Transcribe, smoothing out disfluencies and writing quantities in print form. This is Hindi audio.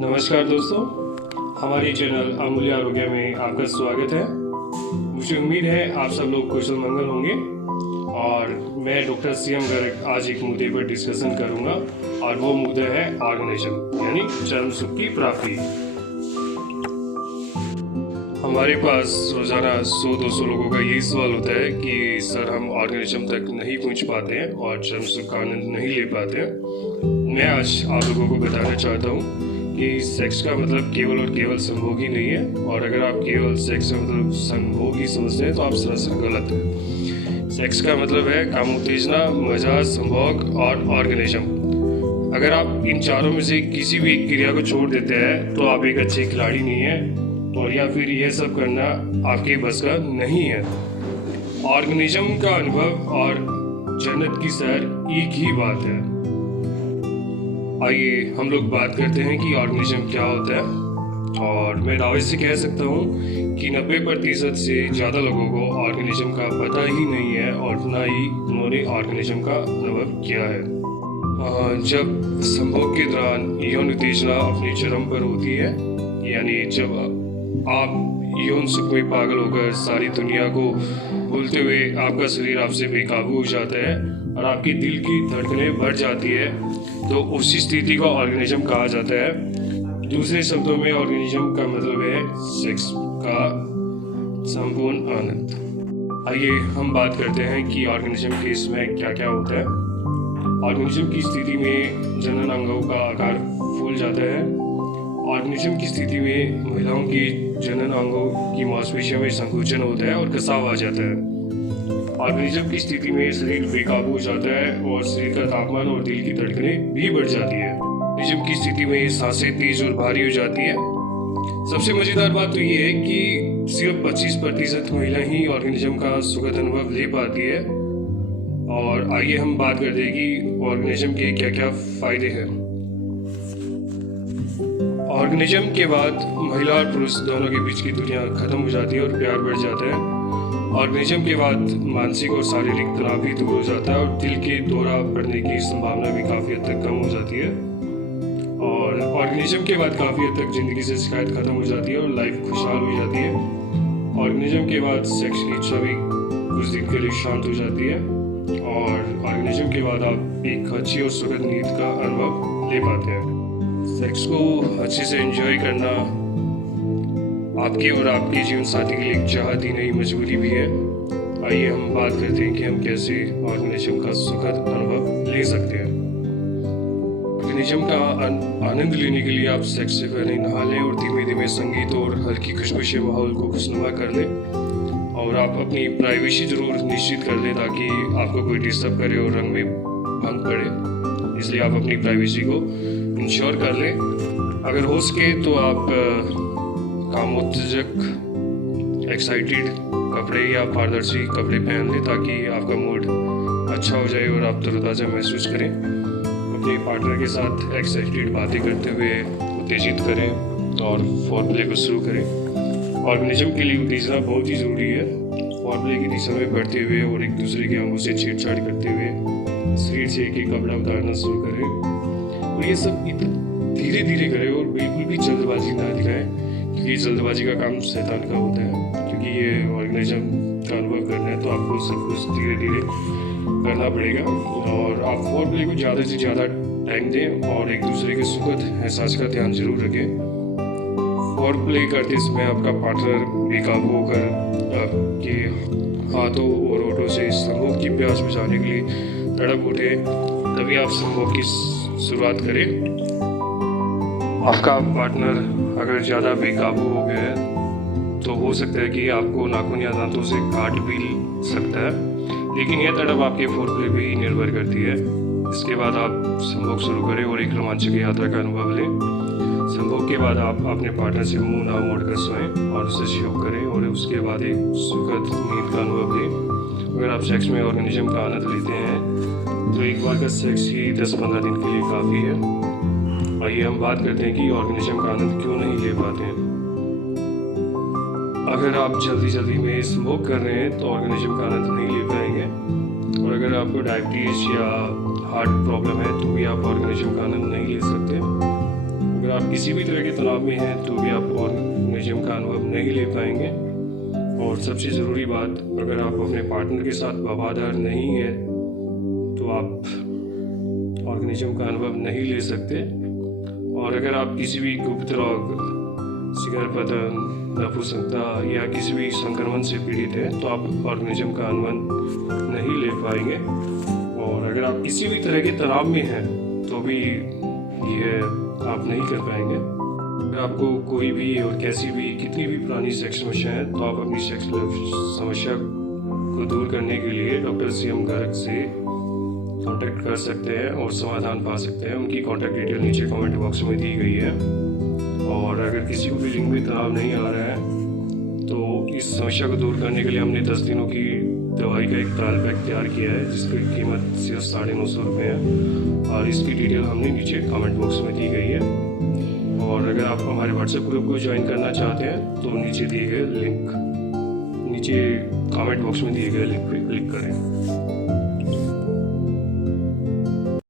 नमस्कार दोस्तों, हमारे चैनल अमूल्य आरोग्य में आपका स्वागत है। मुझे उम्मीद है आप सब लोग कुशल मंगल होंगे और मैं डॉक्टर सीएम गर्ग आज एक मुद्दे पर डिस्कशन करूंगा और वो मुद्दा है ऑर्गेनिज्म यानी चरम सुख की प्राप्ति। हमारे पास रोजाना 100-200 लोगों का यही सवाल होता है कि सर हम ऑर्गेनिज्म तक नहीं पहुंच पाते हैं और चरम सुख का आनंद नहीं ले पाते हैं। मैं आज आप लोगों को बताना चाहता हूँ कि सेक्स का मतलब केवल और केवल संभोग ही नहीं है, और अगर आप केवल सेक्स का मतलब संभोग ही समझते हैं तो आप सरासर गलत हैं। सेक्स का मतलब है काम उत्तेजना, मजा, संभोग और ऑर्गेनिज्म। अगर आप इन चारों में से किसी भी एक क्रिया को छोड़ देते हैं तो आप एक अच्छे खिलाड़ी नहीं हैं, और या फिर यह सब करना आपके बस का नहीं है। ऑर्गेनिज्म का अनुभव और जन्नत की सैर एक ही बात है। आइए हम लोग बात करते हैं कि ऑर्गेनिज्म क्या होता है। और मैं दावे से कह सकता हूँ कि 90% से ज़्यादा लोगों को ऑर्गेनिज्म का पता ही नहीं है और ना ही उन्होंने ऑर्गेनिज्म का अनुभव किया है। जब संभोग के दौरान यौन उत्तेजना अपनी चरम पर होती है, यानी जब आप यौन सुख में पागल होकर सारी दुनिया को भूलते हुए आपका शरीर आपसे बेकाबू हो जाता है और आपकी दिल की धड़कनें बढ़ जाती है, तो उसी स्थिति को ऑर्गेनिज्म कहा जाता है। दूसरे शब्दों में ऑर्गेनिज्म का मतलब है सेक्स का संपूर्ण आनंद। आइए हम बात करते हैं कि ऑर्गेनिज्म के इसमें क्या क्या होता है। ऑर्गेनिज्म की स्थिति में जनन अंगों का आकार फूल जाता है। ऑर्गेनिज्म की स्थिति में महिलाओं की जनन अंगों की मांसपेशियों में संकुचन होता है और कसाव आ जाता है। ऑर्गेनिज्म की स्थिति में शरीर बेकाबू हो जाता है और शरीर का तापमान और दिल की धड़कनें भी बढ़ जाती है। ऑर्गेनिज्म की स्थिति में सांसें तेज और भारी हो जाती है। सबसे मजेदार बात तो ये है कि सिर्फ 25% महिला ही ऑर्गेनिज्म का सुखद अनुभव ले पाती है। और आइए हम बात करते हैं कि ऑर्गेनिज्म के क्या क्या फायदे हैं। ऑर्गेनिज्म के बाद महिला और पुरुष दोनों के बीच की दुनिया खत्म हो जाती है और प्यार बढ़ जाता है। ऑर्गेनिज्म के बाद मानसिक और शारीरिक तनाव भी दूर हो जाता है और दिल के दौरा पड़ने की संभावना भी काफ़ी हद तक कम हो जाती है। और ऑर्गेनिज्म के बाद काफ़ी हद तक जिंदगी से शिकायत खत्म हो जाती है और लाइफ खुशहाल हो जाती है। ऑर्गेनिज्म के बाद सेक्स की इच्छा भी कुछ दिन के लिए शांत हो जाती है और ऑर्गेनिज्म के बाद आप एक अच्छी और सुखद नींद का अनुभव ले पाते हैं। सेक्स को अच्छे से एंजॉय करना आपके और आपके जीवन साथी के लिए एक चाहत ही नहीं, मजबूरी भी है। आइए हम बात करते हैं कि हम कैसे ऑर्गेनिज्म का सुखद अनुभव ले सकते हैं। ऑर्गेनिज्म का आनंद लेने के लिए आप सेक्स से पहले नहा लें और धीमे धीमे संगीत और हल्की खुशखुशी माहौल को खुशनुमा कर लें। और आप अपनी प्राइवेसी जरूर निश्चित कर लें ताकि आपको कोई डिस्टर्ब करे और रंग में भंग पड़े, इसलिए आप अपनी प्राइवेसी को इंश्योर कर लें। अगर हो सके तो आप कामोत्तेजक एक्साइटेड कपड़े या पारदर्शी कपड़े पहन लें ताकि आपका मूड अच्छा हो जाए और आप तरोताज़ा महसूस करें। अपने पार्टनर के साथ एक्साइटेड बातें करते हुए उत्तेजित करें और फोरप्ले को शुरू करें। ऑर्गेनिज्म के लिए उत्तेजना बहुत ही ज़रूरी है। फोरप्ले की दिशा में बढ़ते हुए और एक दूसरे के अंगों से छेड़छाड़ करते हुए शरीर से एक एक कपड़ा उतारना शुरू करें। और ये सब धीरे धीरे करें और बिल्कुल भी जल्दबाजी ना दिखाएं, क्योंकि जल्दबाजी का काम शैतान का होता है। क्योंकि ये ऑर्गेनिज्म का अनुभव करना है तो आपको सब कुछ धीरे धीरे करना पड़ेगा। और आप फोरप्ले को ज़्यादा से ज़्यादा टाइम दें और एक दूसरे के सुखद एहसास का ध्यान जरूर रखें। फोरप्ले करते समय आपका पार्टनर बेकाबू होकर आपके हाथों और होठों से संभोग की प्यास बुझाने के लिए तड़प उठे, तभी आप संभोग की शुरुआत करें। आपका पार्टनर अगर ज़्यादा बेकाबू हो गया है तो हो सकता है कि आपको नाखून या दांतों से काट भी सकता है, लेकिन यह तड़प आपके फोरप्ले पे ही निर्भर करती है। इसके बाद आप संभोग शुरू करें और एक रोमांचक यात्रा का अनुभव लें। संभोग के बाद आप अपने पार्टनर से मुंह ना मोड़कर सोएं और उसे शोक करें और उसके बाद एक सुखद नींद का अनुभव लें। अगर आप सेक्स में ऑर्गेनिज्म का आनंद लेते हैं तो एक बार का सेक्स ही 10-15 दिन के लिए काफ़ी है। आइए हम बात करते हैं कि ऑर्गेनिज्म का आनंद क्यों नहीं ले पाते हैं। अगर आप जल्दी में स्मोक कर रहे हैं तो ऑर्गेनिज्म का आनंद नहीं ले पाएंगे। और अगर आपको डायबिटीज या हार्ट प्रॉब्लम है तो भी आप ऑर्गेनिज्म का आनंद नहीं ले सकते। अगर आप किसी भी तरह के तनाव में हैं तो भी आप ऑर्गेनिज्म का अनुभव नहीं ले पाएंगे। और सबसे ज़रूरी बात, अगर आप अपने पार्टनर के साथ वफादार नहीं है तो आप ऑर्गेनिज्म का अनुभव नहीं ले सकते। और अगर आप किसी भी गुप्त रोग, शिखरपतन, नपुंसकता या किसी भी संक्रमण से पीड़ित हैं तो आप ऑर्गेनिज्म का अनुभव नहीं ले पाएंगे। और अगर आप किसी भी तरह के तनाव में हैं तो भी यह आप नहीं कर पाएंगे। अगर आपको कोई भी और कैसी भी कितनी भी पुरानी सेक्स समस्या है तो आप अपनी सेक्स समस्या को दूर करने के लिए डॉक्टर CM गर्ग से कांटेक्ट कर सकते हैं और समाधान पा सकते हैं। उनकी कांटेक्ट डिटेल नीचे कमेंट बॉक्स में दी गई है। और अगर किसी को भी लिंग में तनाव नहीं आ रहा है तो इस समस्या को दूर करने के लिए हमने 10 दिनों की दवाई का एक ट्रायल पैक तैयार किया है जिसकी कीमत सिर्फ 950 रुपये है। और इसकी डिटेल हमने नीचे कमेंट बॉक्स में दी गई है। और अगर आप हमारे व्हाट्सएप ग्रुप को ज्वाइन करना चाहते हैं तो नीचे दिए गए लिंक, नीचे कमेंट बॉक्स में दिए गए लिंक पे क्लिक करें।